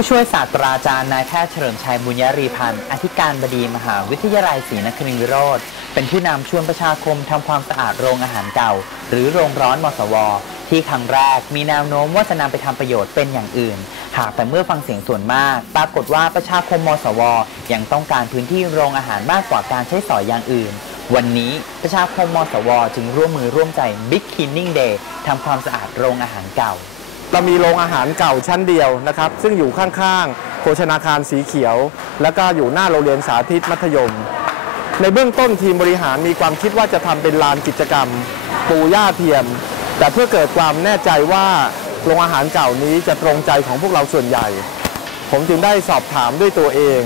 ผู้ช่วยศาสตราจารย์นายแพทย์เฉลิมชัยบุญยรีพันธ์อธิการบดีมหาวิทยาลัยศรีนครินทร์วิโรธเป็นผู้นำชวนประชาคมทำความสะอาดโรงอาหารเก่า หรือโรงร้อนมสว ที่ครั้งแรกมีแนวโน้มว่าจะนำไปทำประโยชน์เป็นอย่างอื่น หากแต่เมื่อฟังเสียงส่วนมาก ปรากฏว่าประชาคมมสว ยังต้องการพื้นที่โรงอาหารมากกว่าการใช้สอยอย่างอื่น วันนี้ประชาคมมสว จึงร่วมมือร่วมใจ Big Cleaning Day ทำความสะอาดโรงอาหารเก่า เรามีโรงอาหารเก่าชั้นเดียวนะครับ ซึ่งอยู่ข้างๆโภชนาคารสีเขียว แล้วก็อยู่หน้าโรงเรียนสาธิตมัธยม ในเบื้องต้นทีมบริหารมีความคิดว่าจะทำเป็นลานกิจกรรม ปูหญ้าเทียม แต่เพื่อเกิดความแน่ใจว่าโรงอาหารเก่านี้จะตรงใจของพวกเราส่วนใหญ่ ผมจึงได้สอบถามด้วยตัวเอง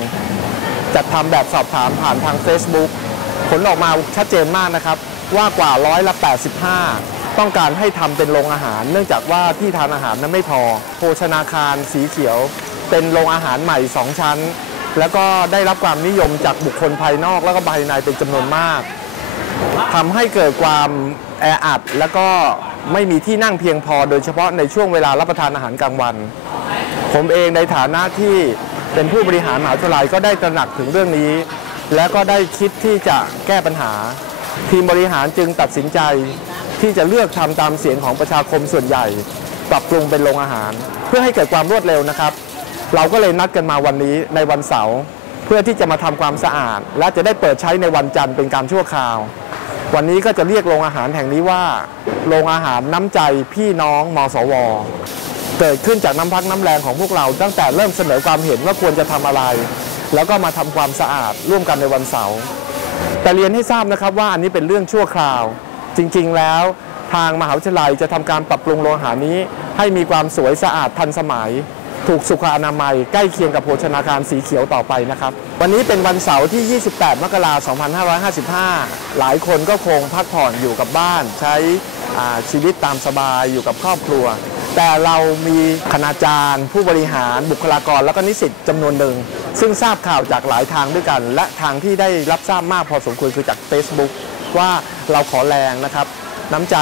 จัดทำแบบสอบถามผ่านทาง Facebook ผลออกมาชัดเจนมากนะครับ ว่ากว่าร้อยละ85 ต้องการให้ทำเป็นโรงอาหาร เนื่องจากว่าที่ทานอาหารนั้นไม่พอ โภชนาคารสีเขียว เป็นโรงอาหารใหม่ 2 ชั้น แล้วก็ได้รับความนิยมจากบุคคลภายนอกแล้วก็ภายในเป็นจำนวนมากทำให้เกิดความแออัดแล้วก็ไม่มีที่นั่งเพียงพอ โดยเฉพาะในช่วงเวลารับประทานอาหารกลางวัน ผมเองในฐานะที่เป็นผู้บริหารมหาวิทยาลัยก็ได้ตระหนักถึงเรื่องนี้ และก็ได้คิดที่จะแก้ปัญหา ทีมบริหารจึงตัดสินใจ ที่จะเลือกทำตามเสียงของประชาคมส่วนใหญ่ ปรับปรุงเป็นโรงอาหาร เพื่อให้เกิดความรวดเร็วนะครับ เราก็เลยนัดกันมาวันนี้ในวันเสาร์เพื่อที่จะมาทำความสะอาด และจะได้เปิดใช้ในวันจันทร์เป็นการชั่วคราว วันนี้ก็จะเรียกโรงอาหารแห่งนี้ว่า โรงอาหารน้ำใจพี่น้องมสวเกิดขึ้นจากน้ำพักน้ำแรงของพวกเรา ตั้งแต่เริ่มเสนอความเห็นว่าควรจะทำอะไร แล้วก็มาทำความสะอาดร่วมกันในวันเสาร์แต่เรียนให้ทราบนะครับว่าอันนี้เป็นเรื่องชั่วคราว จริงๆแล้วทางมหาวิทยาลัยจะทำการปรับปรุงโรงอาหารนี้ ให้มีความสวยสะอาดทันสมัย ถูกสุขอนามัย ใกล้เคียงกับโภชนาการสีเขียวต่อไปนะครับ วันนี้เป็นวันเสาร์ที่ 28 มกราคม 2555 หลายคนก็คงพักผ่อนอยู่กับบ้าน ใช้ชีวิตตามสบายอยู่กับครอบครัว แต่เรามีคณาจารย์ ผู้บริหารบุคลากร แล้วก็นิสิตจำนวนหนึ่ง ซึ่งทราบข่าวจากหลายทางด้วยกัน และทางที่ได้รับทราบมากพอสมควรคือจาก Facebook ว่าเราขอแรงนะครับ น้ำใจ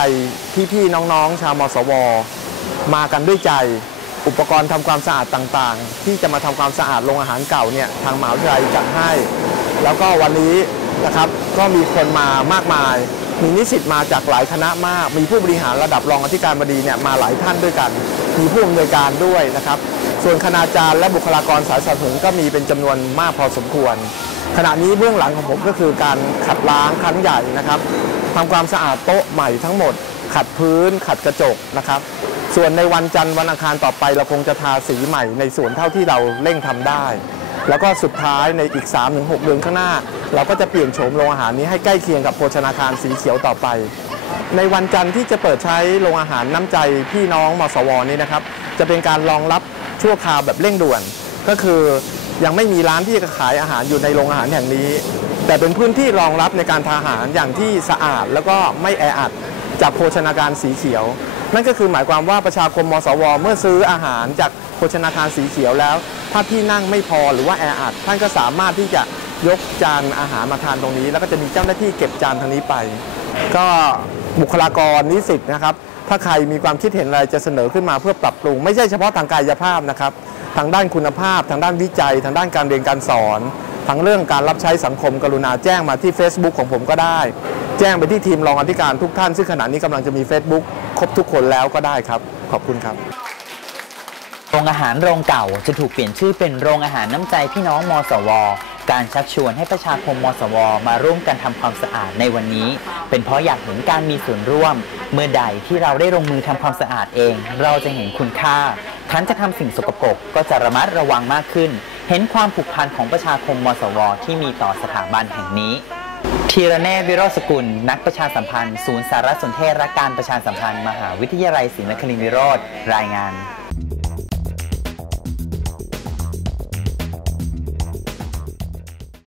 พี่ๆน้องๆ ชาวมสว มากันด้วยใจอุปกรณ์ทำความสะอาดต่างๆ ที่จะมาทำความสะอาดโรงอาหารเก่าเนี่ยทางมหาวิทยาลัยจัดให้ แล้วก็วันนี้นะครับก็มีคนมามากมาย มีนิสิตมาจากหลายคณะมาก มีผู้บริหารระดับรองอธิการบดีเนี่ยมาหลายท่านด้วยกัน มีผู้อำนวยการด้วยนะครับ ส่วนคณาจารย์และบุคลากรสายสนับสนุนก็มีเป็นจำนวนมากพอสมควร ขณะนี้เบื้องหลังของผมก็คือการขัดล้างครั้งใหญ่นะครับทำความสะอาดโต๊ะใหม่ทั้งหมด ขัดพื้น ขัดกระจกนะครับ ส่วนในวันจันทร์วันอังคารต่อไปเราคงจะทาสีใหม่ในส่วนเท่าที่เราเร่งทำได้ แล้วก็สุดท้ายในอีก 3-6 เดือนข้างหน้า เราก็จะเปลี่ยนโฉมโรงอาหารนี้ให้ใกล้เคียงกับโภชนาคารสีเขียวต่อไป ในวันจันทร์ที่จะเปิดใช้โรงอาหารน้ำใจพี่น้องมสวนี้นะครับ จะเป็นการรองรับชั่วคราวแบบเร่งด่วน ก็คือ ยังไม่มีร้านที่จะขายอาหารอยู่ในโรงอาหารแห่งนี้ แต่เป็นพื้นที่รองรับในการทานอาหารอย่างที่สะอาดแล้วก็ไม่แออัดจากโภชนาการสีเขียว นั่นก็คือหมายความว่าประชาคมมสว เมื่อซื้ออาหารจากโภชนาคารสีเขียวแล้ว ถ้าที่นั่งไม่พอหรือว่าแออัดท่านก็สามารถที่จะยกจานอาหารมาทานตรงนี้ แล้วก็จะมีเจ้าหน้าที่เก็บจานทางนี้ไป ก็บุคลากรนิสิตนะครับ ถ้าใครมีความคิดเห็นอะไรจะเสนอขึ้นมาเพื่อปรับปรุง ไม่ใช่เฉพาะทางกายภาพนะครับ ทางด้านคุณภาพ ทางด้านวิจัย ทางด้านการเรียนการสอน ทั้งเรื่องการรับใช้สังคมกรุณาแจ้งมาที่ Facebook ของผมก็ได้ แจ้งไปที่ทีมรองอธิการทุกท่าน ซึ่งขณะนี้กำลังจะมี Facebook ครบทุกคนแล้วก็ได้ครับ ขอบคุณครับโรงอาหารโรงเก่าจะถูกเปลี่ยนชื่อเป็นโรงอาหารน้ำใจพี่น้องมสวการชักชวนให้ประชาคมมสว มาร่วมกันทำความสะอาดในวันนี้ เป็นเพราะอยากเห็นการมีส่วนร่วม เมื่อใดที่เราได้ลงมือทำความสะอาดเอง เราจะเห็นคุณค่า ทันจะทำสิ่งสกปรกก็จะระมัดระวังมากขึ้น เห็นความผูกพันของประชาคมมสว ที่มีต่อสถาบันแห่งนี้ทีรเนศวิโรสกุล นักประชาสัมพันธ์ ศูนย์สารสนเทศและการประชาสัมพันธ์ มหาวิทยาลัยศรีนครินทร์วิโรธรายงาน